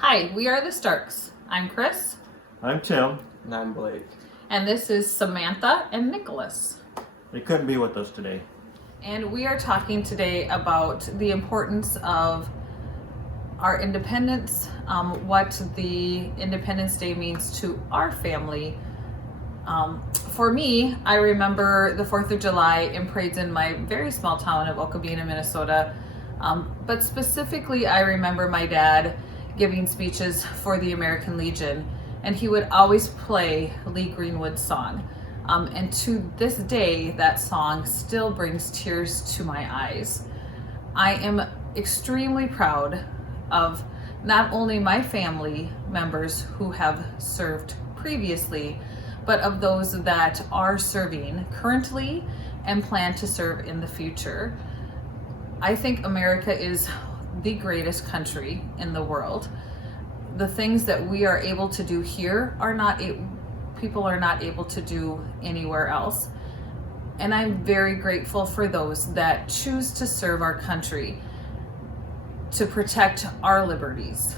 Hi, we are the Starks. I'm Chris. I'm Tim. And I'm Blake. And this is Samantha and Nicholas. They couldn't be with us today. And we are talking today about the importance of our independence, what the Independence Day means to our family. For me, I remember the 4th of July in parades in my very small town of Okabena, Minnesota. But specifically, I remember my dad giving speeches for the American Legion, and he would always play Lee Greenwood's song. And to this day, that song still brings tears to my eyes. I am extremely proud of not only my family members who have served previously, but of those that are serving currently and plan to serve in the future. I think America is the greatest country in the world. The things that we are able to do here people are not able to do anywhere else. And I'm very grateful for those that choose to serve our country, to protect our liberties.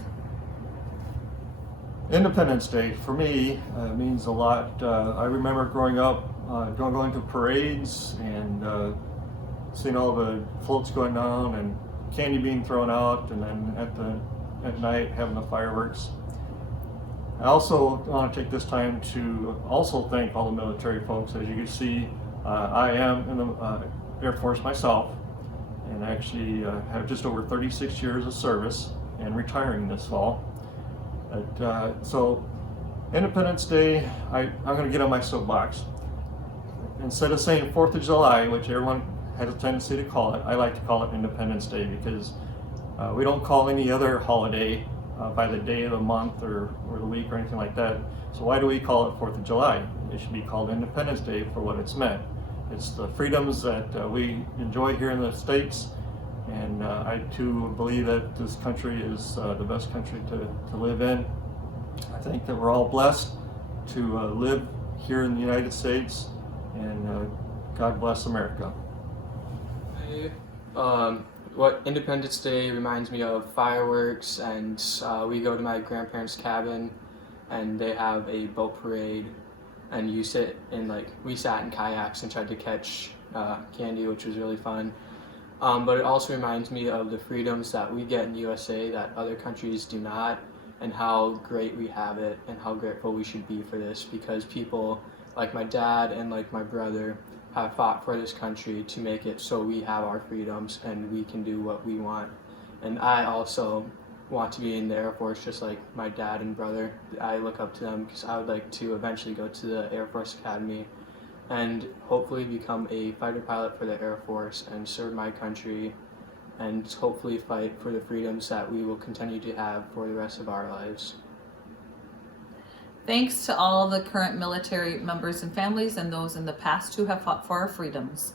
Independence Day for me means a lot. I remember growing up, going to parades and seeing all the floats going down and candy being thrown out, and then at night having the fireworks. I also want to take this time to also thank all the military folks. As you can see, I am in the Air Force myself, and I actually have just over 36 years of service and retiring this fall. So Independence Day, I'm going to get on my soapbox. Instead of saying 4th of July, which everyone has a tendency to call it, I like to call it Independence Day because we don't call any other holiday by the day of the month or the week or anything like that. So why do we call it 4th of July? It should be called Independence Day for what it's meant. It's the freedoms that we enjoy here in the States, and I too believe that this country is the best country to live in. I think that we're all blessed to live here in the United States, and God bless America. What Independence Day reminds me of fireworks, and we go to my grandparents' cabin and they have a boat parade, and we sat in kayaks and tried to catch candy, which was really fun. But it also reminds me of the freedoms that we get in the USA that other countries do not, and how great we have it and how grateful we should be for this, because people like my dad and like my brother have fought for this country to make it so we have our freedoms and we can do what we want. And I also want to be in the Air Force just like my dad and brother. I look up to them because I would like to eventually go to the Air Force Academy and hopefully become a fighter pilot for the Air Force and serve my country and hopefully fight for the freedoms that we will continue to have for the rest of our lives. Thanks to all the current military members and families and those in the past who have fought for our freedoms.